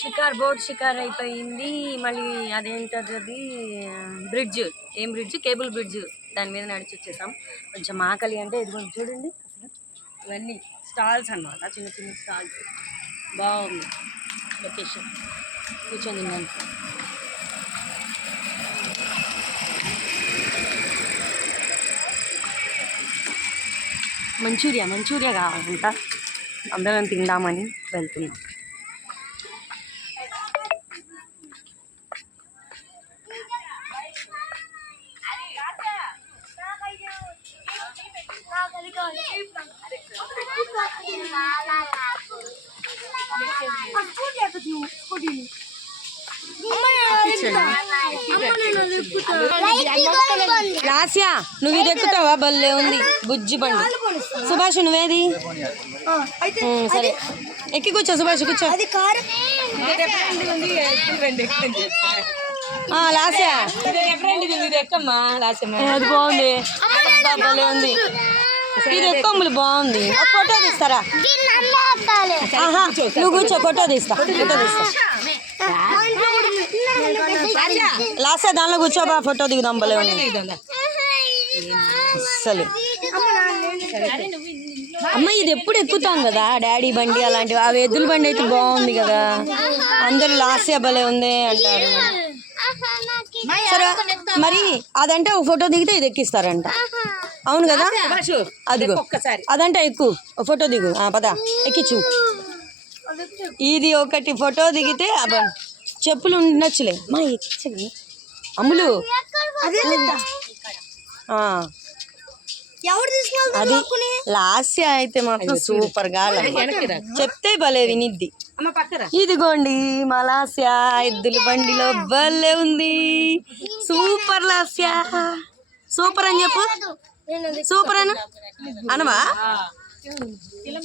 షికార్ boat షికార్ అయిపోయింది. మళ్ళీ అదేంటది బ్రిడ్జ్. ఏం బ్రిడ్జ్? Cable bridge. దాని మీద నడిచి వచ్చేసాం. కొంచెం ఆకలి అంటే ఇదిగోండి చూడండి. ఇవన్నీ స్టాల్స్ అన్నమాట. చిన్న చిన్న స్టాల్స్. బాగుంది. లొకేషన్. కూర్చొని తిన్నాను మంచూరియా మంచూరియా కావాలంట. అందరం తిందామని వెళ్తున్నాం. లాస్యా నువ్వు ఇది ఎక్కుతావా? భలే ఉంది. బుజ్జి బండి. సుభాష్ నువ్వేది? సరే. ఎక్కి కూర్చో సుభాష్ కూర్చో. లాస్యా. ఇది ఎక్కమ్మా? లాస్యమ్మా. అది బాగుంది. ఉంది. ఇది ఎక్కమ్ములు బాగుంది. ఫోటో తీస్తారా? నువ్వు కూర్చో ఫోటో తీస్తా ఫోటో తీస్తా. లాస్ట్ దానిలో కూర్చోబా ఫోటో దిగుదాం భలే అసలు అమ్మ ఇది ఎప్పుడు ఎక్కుతాం కదా? డాడీ బండి అలాంటివి. అవి ఎద్దుల బండి అయితే బాగుంది కదా. అందరూ లాస్య భలే ఉంది అంటారు. సరే మరి అదంటే ఒక ఫోటో దిగితే ఇది ఎక్కిస్తారంట. అవును కదా? అదిగో. అదంటే ఎక్కువ ఒక ఫోటో దిగు. ఆ, పద. ఎక్కించు. ఇది ఒకటి ఫోటో దిగితే అబ్బా చెప్పులు ఉండొచ్చులే. మా అమ్ములు. ఆ, ఎవరు తీసుకెళ్తారు అది లాస్య అయితే మాత్రం సూపర్గా చెప్తే భలే వినిద్ది ఇదిగోండి మా లాస్య. ఎద్దుల బండిలో భలే ఉంది. సూపర్ లాస్య. సూపర్ అని చెప్పు. సూపర్ అను అనవా?